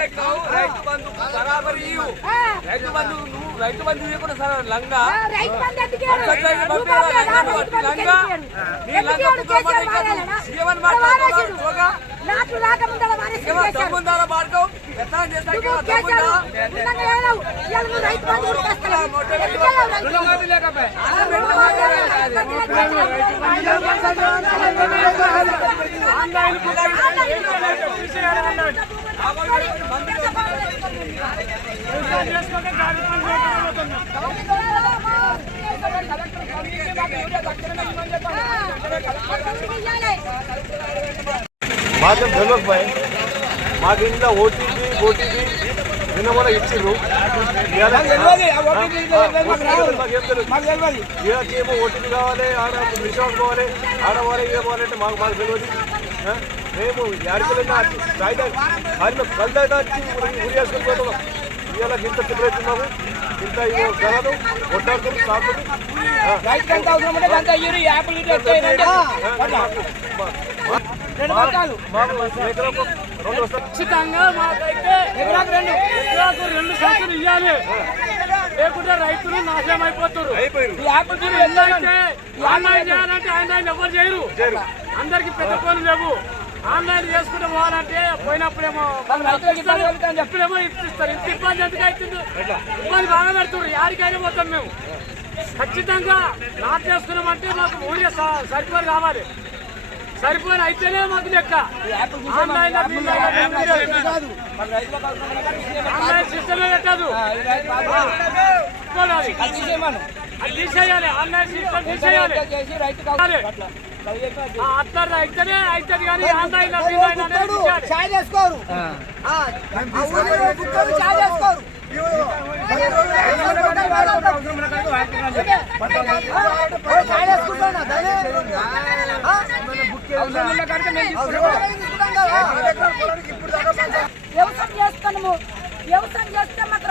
రైతు బంధు బరాబరి రైతు బంధు నువ్వు రైతు బంధు ఇవ్వకుండా సార్ లంగా తమ్ముందాల మార్గం మాకేం తెలియకపోయి మాకు ఇంట్లో ఓటీపీ నిన్న కూడా ఇచ్చిర్రు ఏమో ఓటీపీ కావాలి ఆడ రిసార్ట్ పోవాలి ఆడవాలి ఏ పోవాలంటే మాకు తెలియదు మేము యాడికెళ్ళినా కల్దాట వచ్చి ఉరి వేసుకొని పోతాం ఇవాళ ఇంత తిప్పుతున్నాము ఇంత జనాలు కొట్టాడుతుంది సాగుతుంది ఖచ్చితంగా మాకైతే ఎకరాకు 2 సంచులు ఇవ్వాలి, లేకుంటే రైతులు నాశనం అయిపోతారు. ఆన్లైన్ చేయాలంటే ఆన్లైన్ ఎవరు చేయరు, అందరికి పెద్ద పనులు లేవు. ఆన్లైన్ చేసుకుంటే పోవాలంటే పోయినప్పుడేమో ఎప్పుడేమో ఇప్పిస్తారు. ఇంత ఇబ్బంది ఎందుకు అవుతుంది? ఇబ్బంది బాగా పెడుతున్నారు. యాడికైనా పోతాం మేము. ఖచ్చితంగా నాటు చేసుకున్నామంటే మాకు ఊరికే సరిపోరు కావాలి. సరిపోయిన అయితేనే మాకు లెక్క. ఆన్లైన్ సిస్టమే పెట్టదు, అది తీసేయాలి. ఆన్లైన్ సిస్టమ్ తీసేయాలి. అట్లా అయితేనే అవుతుంది కానీ ఆన్లైన్ చేసుకోరు. వ్యవసాయం చేస్తాము, వ్యవసాయం చేస్తే మాకు